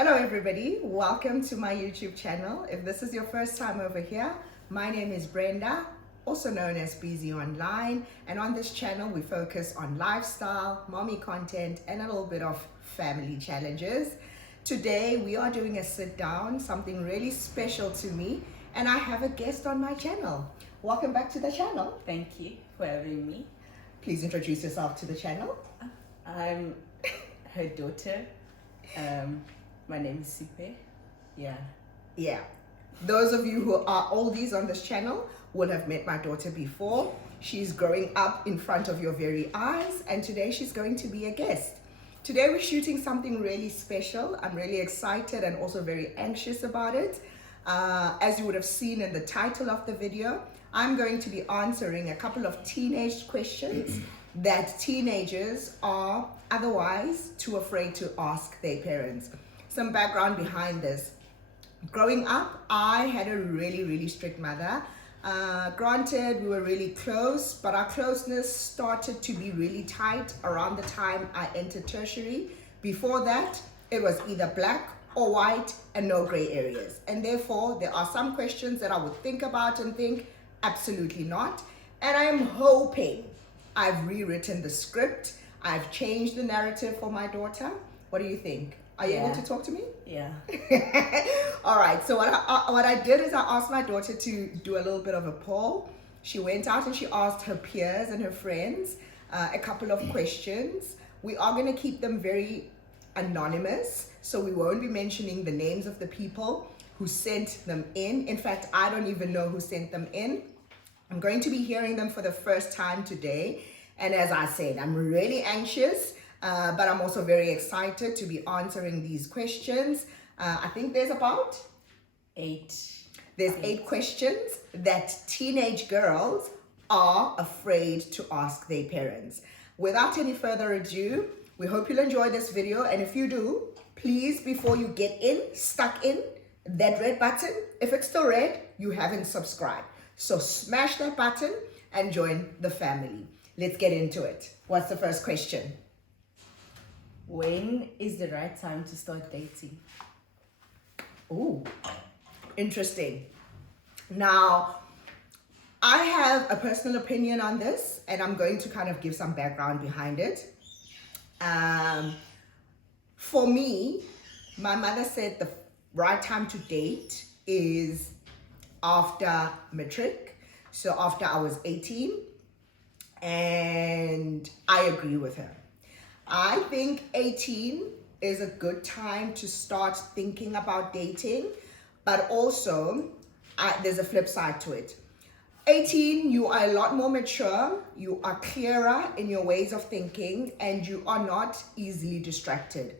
Hello everybody, welcome to my YouTube channel. If this is your first time over here, my name is Brenda, also known as Busy Online, and on this channel we focus on lifestyle, mommy content, and a little bit of family challenges. Today we are doing a sit down, something really special to me, and I have a guest on my channel. Welcome back to the channel. Thank you for having me. Please introduce yourself to the channel. I'm her daughter. My name is Sipe. Yeah. Those of you who are oldies on this channel will have met my daughter before. She's growing up in front of your very eyes, and today she's going to be a guest. Today we're shooting something really special. I'm really excited and also very anxious about it. As you would have seen in the title of the video, I'm going to be answering a couple of teenage questions that teenagers are otherwise too afraid to ask their parents. Some background behind this. Growing up, I had a really strict mother. Granted, we were really close, but our closeness started to be really tight around the time I entered tertiary. Before that, it was either black or white and no gray areas. And therefore, there are some questions that I would think about and think, absolutely not. And I am hoping I've rewritten the script. I've changed the narrative for my daughter. What do you think? Are you able to talk to me? Yeah. All right. So what I did is I asked my daughter to do a little bit of a poll. She went out and she asked her peers and her friends a couple of questions. We are going to keep them very anonymous. So we won't be mentioning the names of the people who sent them in. In fact, I don't even know who sent them in. I'm going to be hearing them for the first time today. And as I said, I'm really anxious. But I'm also very excited to be answering these questions. I think there's about eight questions that teenage girls are afraid to ask their parents. Without any further ado, we hope you'll enjoy this video. And if you do, please, before you get stuck in that red button, if it's still red, you haven't subscribed. So smash that button and join the family. Let's get into it. What's the first question? When is the right time to start dating? Ooh, interesting. Now, I have a personal opinion on this, and I'm going to kind of give some background behind it. For me, my mother said the right time to date is after matric, so after I was 18, and I agree with her. I think 18 is a good time to start thinking about dating, but also there's a flip side to it. 18, you are a lot more mature, you are clearer in your ways of thinking, and you are not easily distracted.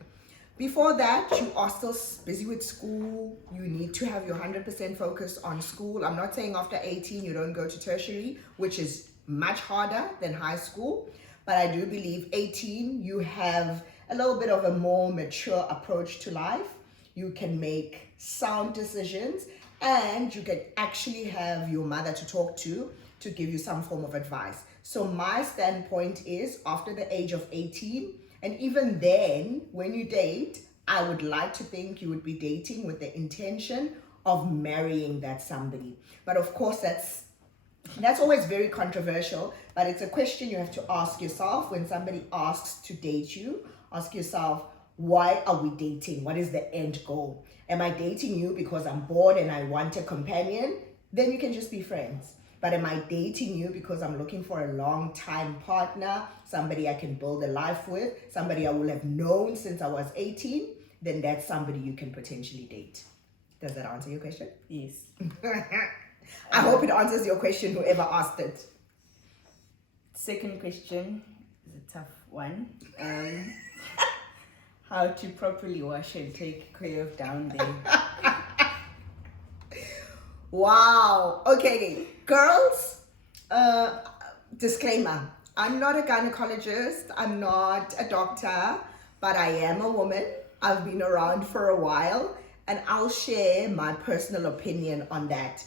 Before that, you are still busy with school. You need to have your 100% focus on school. I'm not saying after 18 you don't go to tertiary, which is much harder than high school. But I do believe 18, you have a little bit of a more mature approach to life. You can make sound decisions, and you can actually have your mother to talk to give you some form of advice. So my standpoint is after the age of 18, and even then, when you date, I would like to think you would be dating with the intention of marrying that somebody. But of course, that's always very controversial, but it's a question you have to ask yourself when somebody asks to date you. Ask yourself, why are we dating? What is the end goal? Am I dating you because I'm bored and I want a companion? Then you can just be friends. But am I dating you because I'm looking for a long-time partner, somebody I can build a life with, somebody I will have known since I was 18? Then that's somebody you can potentially date. Does that answer your question? Yes. I hope it answers your question, whoever asked it. Second question is a tough one. How to properly wash and take care of down there. Wow. Okay, girls, disclaimer. I'm not a gynecologist. I'm not a doctor, but I am a woman. I've been around for a while, and I'll share my personal opinion on that.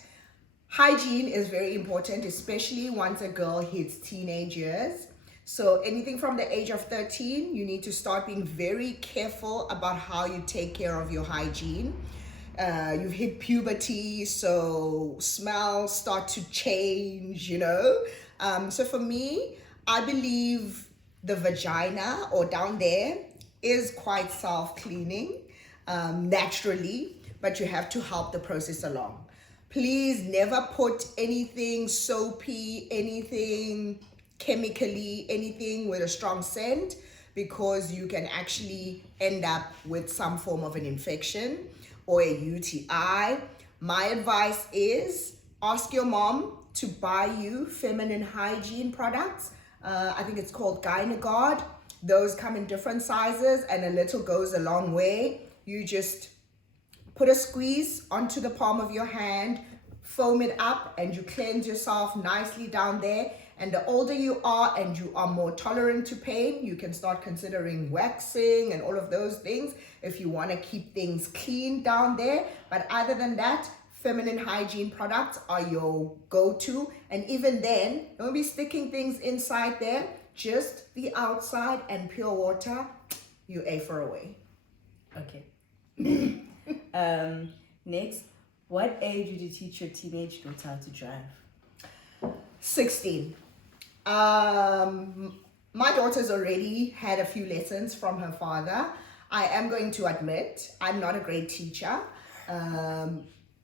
Hygiene is very important, especially once a girl hits teenage years. So anything from the age of 13, you need to start being very careful about how you take care of your hygiene. You've hit puberty, so smells start to change, you know. So for me, I believe the vagina or down there is quite self-cleaning naturally, but you have to help the process along. Please never put anything soapy, anything chemically, anything with a strong scent, because you can actually end up with some form of an infection or a UTI. My advice is ask your mom to buy you feminine hygiene products. I think it's called Gyneguard. Those come in different sizes and a little goes a long way. You just put a squeeze onto the palm of your hand, foam it up, and you cleanse yourself nicely down there. And the older you are and you are more tolerant to pain, you can start considering waxing and all of those things if you want to keep things clean down there. But other than that, feminine hygiene products are your go-to. And even then, don't be sticking things inside there, just the outside and pure water. You A for away. Okay. Next, what age would you teach your teenage daughter how to drive? 16. My daughter's already had a few lessons from her father. I am going to admit I'm not a great teacher.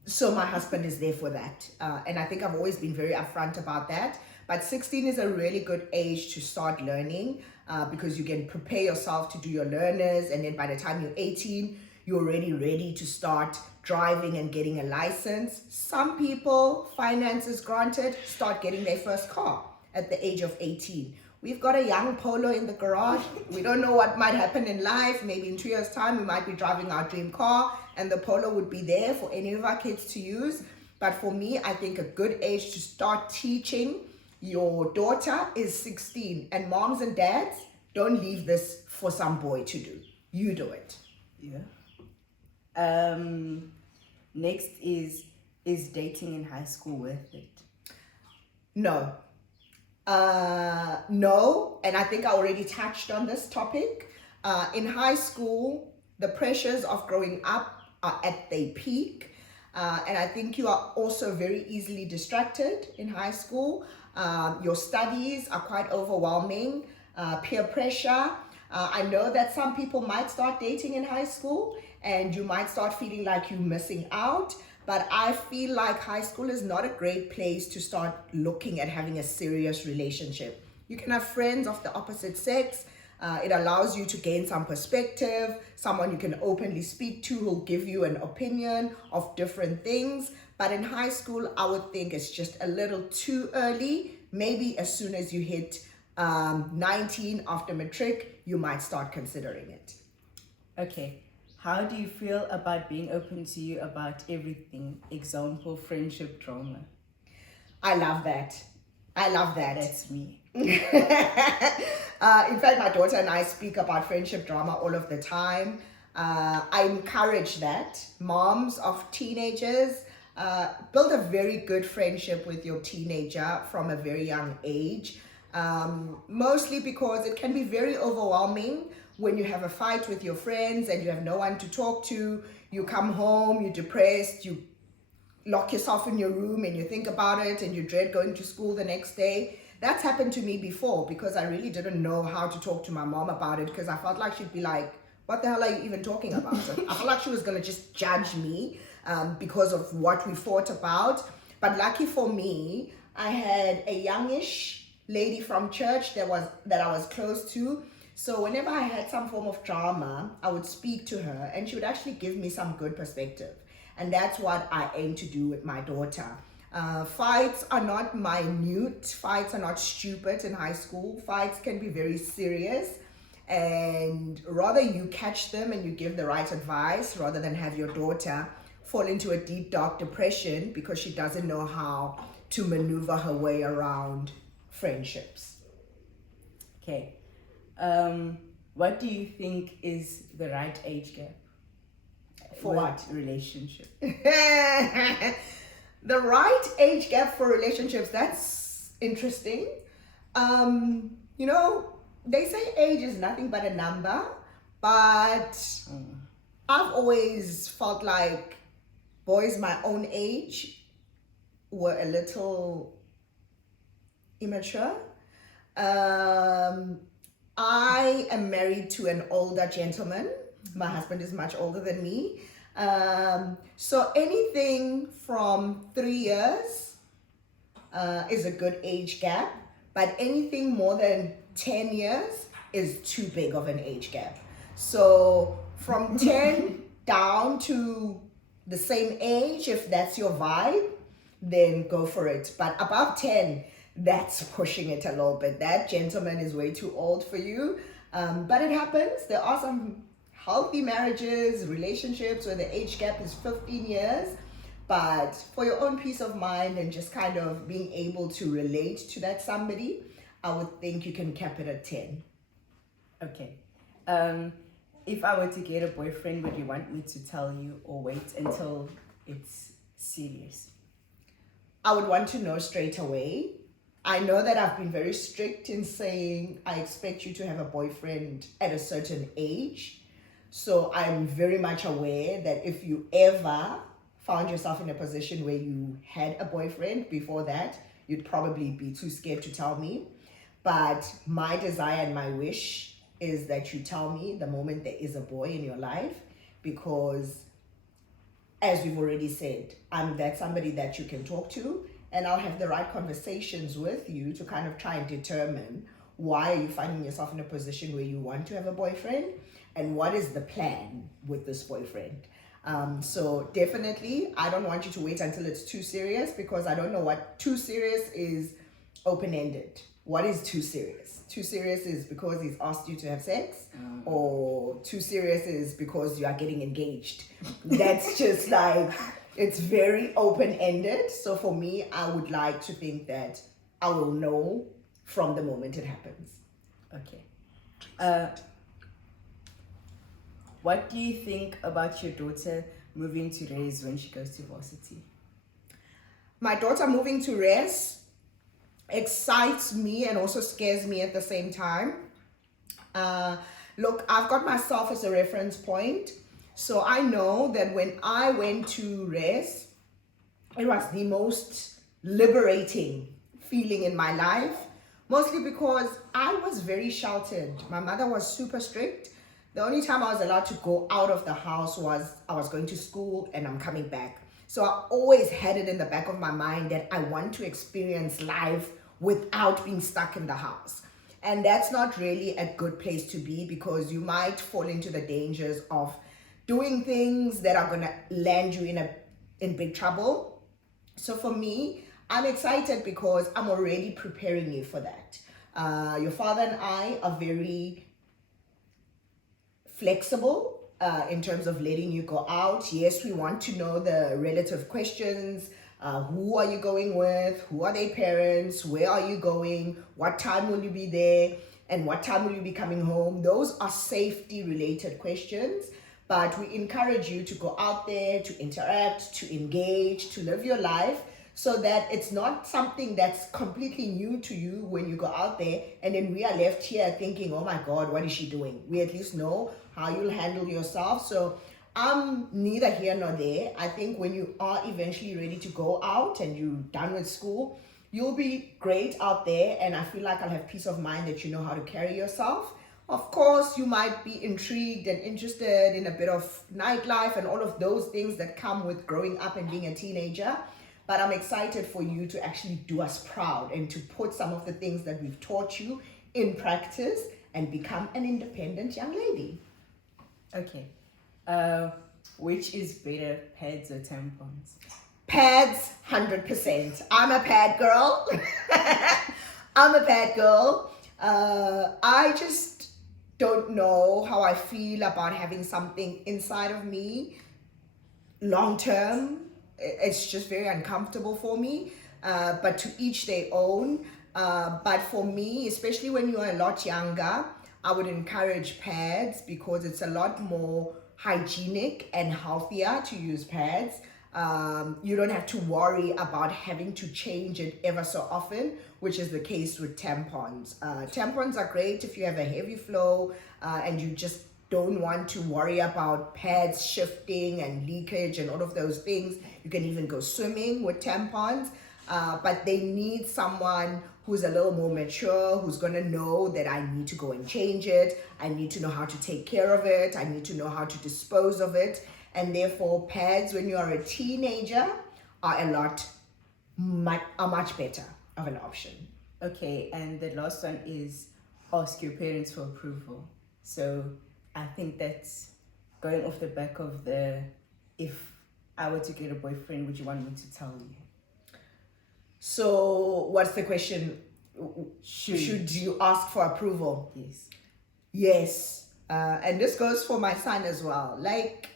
So my husband is there for that. And I think I've always been very upfront about that. But 16 is a really good age to start learning because you can prepare yourself to do your learners. And then by the time you're 18, you're already ready to start driving and getting a license. Some people, finances granted, start getting their first car at the age of 18. We've got a young Polo in the garage. We don't know what might happen in life. Maybe in 2 years' time, we might be driving our dream car and the Polo would be there for any of our kids to use. But for me, I think a good age to start teaching your daughter is 16. And moms and dads, don't leave this for some boy to do. You do it. Yeah. Next is dating in high school worth it? No. No, and I think I already touched on this topic. In high school, the pressures of growing up are at their peak. And I think you are also very easily distracted in high school. Your studies are quite overwhelming, peer pressure. I know that some people might start dating in high school and you might start feeling like you're missing out. But I feel like high school is not a great place to start looking at having a serious relationship. You can have friends of the opposite sex. It allows you to gain some perspective, someone you can openly speak to who'll give you an opinion of different things. But in high school, I would think it's just a little too early. Maybe as soon as you hit 19 after matric, you might start considering it. Okay. How do you feel about being open to you about everything? Example, friendship drama. I love that. I love that. That's me. In fact, my daughter and I speak about friendship drama all of the time. I encourage that. Moms of teenagers, build a very good friendship with your teenager from a very young age. Mostly because it can be very overwhelming when you have a fight with your friends and you have no one to talk to. You come home, you're depressed, you lock yourself in your room and you think about it and you dread going to school the next day. That's happened to me before because I really didn't know how to talk to my mom about it because I felt like she'd be like, what the hell are you even talking about? So I felt like she was going to just judge me because of what we fought about. But lucky for me, I had a youngish lady from church that I was close to. So whenever I had some form of drama, I would speak to her and she would actually give me some good perspective. And that's what I aim to do with my daughter. Fights are not minute. Fights are not stupid in high school. Fights can be very serious. And rather you catch them and you give the right advice rather than have your daughter fall into a deep, dark depression because she doesn't know how to maneuver her way around friendships. Okay. What do you think is the right age gap? For what? Relationship. The right age gap for relationships, that's interesting. you know, they say age is nothing but a number, but I've always felt like boys my own age were a little immature. I am married to an older gentleman. My husband is much older than me. So anything from 3 years is a good age gap, but anything more than 10 years is too big of an age gap. So from 10 down to the same age, if that's your vibe, then go for it. But above 10, that's pushing it a little bit. That gentleman is way too old for you. But it happens. There are some healthy marriages, relationships where the age gap is 15 years. But for your own peace of mind and just kind of being able to relate to that somebody, I would think you can cap it at 10. Okay. If I were to get a boyfriend, would you want me to tell you or wait until it's serious? I would want to know straight away. I know that I've been very strict in saying I expect you to have a boyfriend at a certain age. So I'm very much aware that if you ever found yourself in a position where you had a boyfriend before that, you'd probably be too scared to tell me. But my desire and my wish is that you tell me the moment there is a boy in your life, because as we've already said, I'm that somebody that you can talk to, and I'll have the right conversations with you to kind of try and determine why are you finding yourself in a position where you want to have a boyfriend and what is the plan with this boyfriend. So definitely, I don't want you to wait until it's too serious, because I don't know what too serious is. Open-ended. What is too serious? Too serious is because he's asked you to have sex, or too serious is because you are getting engaged. That's just like, it's very open-ended. So for me, I would like to think that I will know from the moment it happens. Okay. What do you think about your daughter moving to Rays when she goes to varsity? My daughter moving to Rays excites me and also scares me at the same time. Look, I've got myself as a reference point. So I know that when I went to Rays, it was the most liberating feeling in my life, mostly because I was very sheltered. My mother was super strict. The only time I was allowed to go out of the house was I was going to school and I'm coming back. So I always had it in the back of my mind that I want to experience life without being stuck in the house. And that's not really a good place to be, because you might fall into the dangers of doing things that are going to land you in big trouble. So for me, I'm excited because I'm already preparing you for that. Your father and I are very flexible in terms of letting you go out. Yes, we want to know the relative questions. Who are you going with? Who are their parents? Where are you going? What time will you be there? And what time will you be coming home? Those are safety related questions, but we encourage you to go out there, to interact, to engage, to live your life, so that it's not something that's completely new to you when you go out there and then we are left here thinking, oh my God, what is she doing? We at least know how you'll handle yourself. So I'm neither here nor there. I think when you are eventually ready to go out and you're done with school, you'll be great out there, and I feel like I'll have peace of mind that you know how to carry yourself. Of course, you might be intrigued and interested in a bit of nightlife and all of those things that come with growing up and being a teenager. But I'm excited for you to actually do us proud and to put some of the things that we've taught you in practice and become an independent young lady. Okay. Which is better, pads or tampons? Pads, 100%. I'm a pad girl. I'm a pad girl. I just don't know how I feel about having something inside of me long term. It's just very uncomfortable for me, but to each their own. But for me, especially when you're a lot younger, I would encourage pads because it's a lot more hygienic and healthier to use pads. You don't have to worry about having to change it ever so often, which is the case with tampons. Tampons are great if you have a heavy flow and you just don't want to worry about pads shifting and leakage and all of those things. You can even go swimming with tampons, but they need someone who's a little more mature, who's going to know that I need to go and change it. I need to know how to take care of it. I need to know how to dispose of it. And therefore, pads when you are a teenager are much better of an option. Okay, and the last one is ask your parents for approval. So I think that's going off the back of the, if I were to get a boyfriend, would you want me to tell you? So what's the question? Should you ask for approval? Yes. Yes. And this goes for my son as well. Like,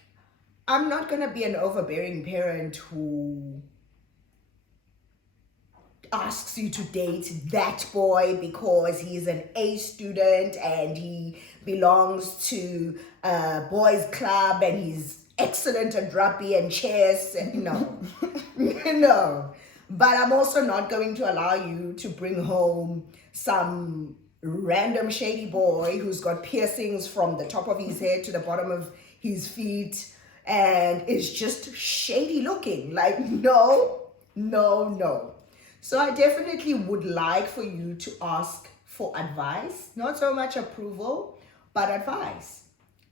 I'm not going to be an overbearing parent who asks you to date that boy because he's an A student and he belongs to a boys club and he's excellent at rugby and chess. And no, no. But I'm also not going to allow you to bring home some random shady boy who's got piercings from the top of his head to the bottom of his feet and is just shady looking. Like, no, no, no. So I definitely would like for you to ask for advice, not so much approval, but advice.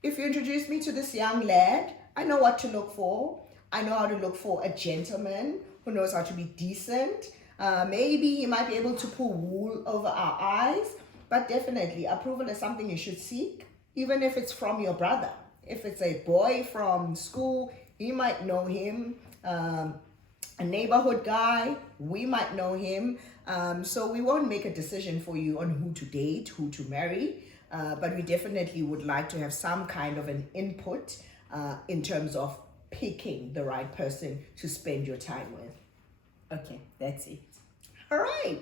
If you introduce me to this young lad, I know what to look for. I know how to look for a gentleman who knows how to be decent. Maybe he might be able to pull wool over our eyes, but definitely approval is something you should seek, even if it's from your brother. If it's a boy from school, you might know him. A neighborhood guy, we might know him. So we won't make a decision for you on who to date, who to marry, but we definitely would like to have some kind of an input in terms of picking the right person to spend your time with. Okay, that's it. All right.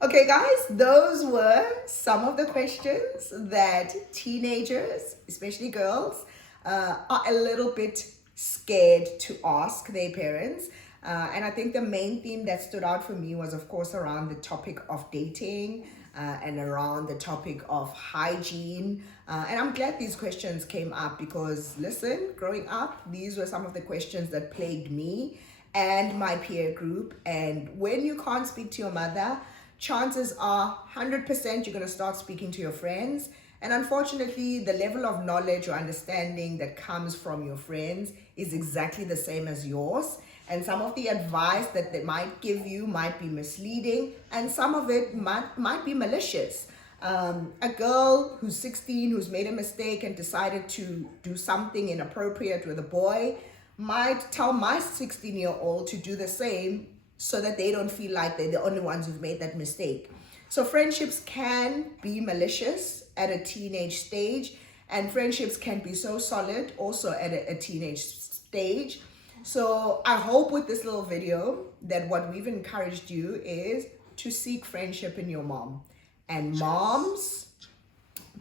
Okay, guys, those were some of the questions that teenagers, especially girls, are a little bit scared to ask their parents. And I think the main theme that stood out for me was, of course, around the topic of dating and around the topic of hygiene. And I'm glad these questions came up because, listen, growing up, these were some of the questions that plagued me and my peer group. And when you can't speak to your mother, chances are 100% you're going to start speaking to your friends. And unfortunately, the level of knowledge or understanding that comes from your friends is exactly the same as yours. And some of the advice that they might give you might be misleading, and some of it might be malicious. A girl who's 16, who's made a mistake and decided to do something inappropriate with a boy, might tell my 16-year-old to do the same so that they don't feel like they're the only ones who've made that mistake. So friendships can be malicious at a teenage stage, and friendships can be so solid also at a teenage stage. So I hope with this little video that what we've encouraged you is to seek friendship in your mom. And moms,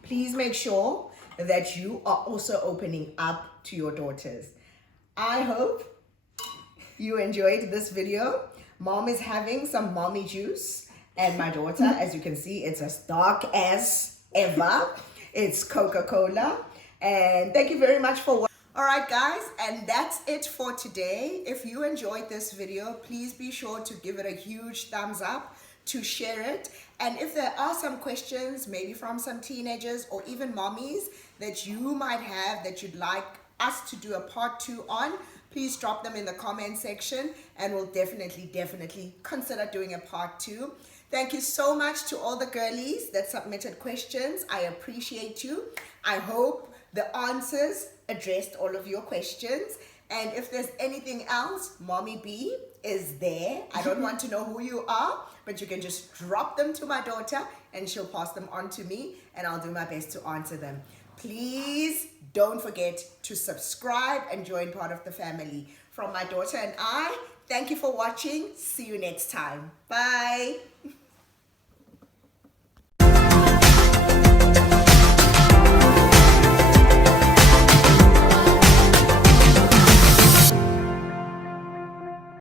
please make sure that you are also opening up to your daughters. I hope you enjoyed this video. Mom is having some mommy juice, and my daughter, as you can see, it's as dark as ever. It's Coca-Cola. And thank you very much for watching. All right, guys, and that's it for today. If you enjoyed this video, please be sure to give it a huge thumbs up, to share it. And if there are some questions, maybe from some teenagers or even mommies that you might have that you'd like us to do a part 2 on, please drop them in the comment section and we'll definitely consider doing a part 2. Thank you so much to all the girlies that submitted questions. I appreciate you. I hope the answers addressed all of your questions. And if there's anything else, Mommy B is there. I don't want to know who you are, but you can just drop them to my daughter and she'll pass them on to me and I'll do my best to answer them. Please don't forget to subscribe and join part of the family. From my daughter and I, thank you for watching. See you next time. Bye.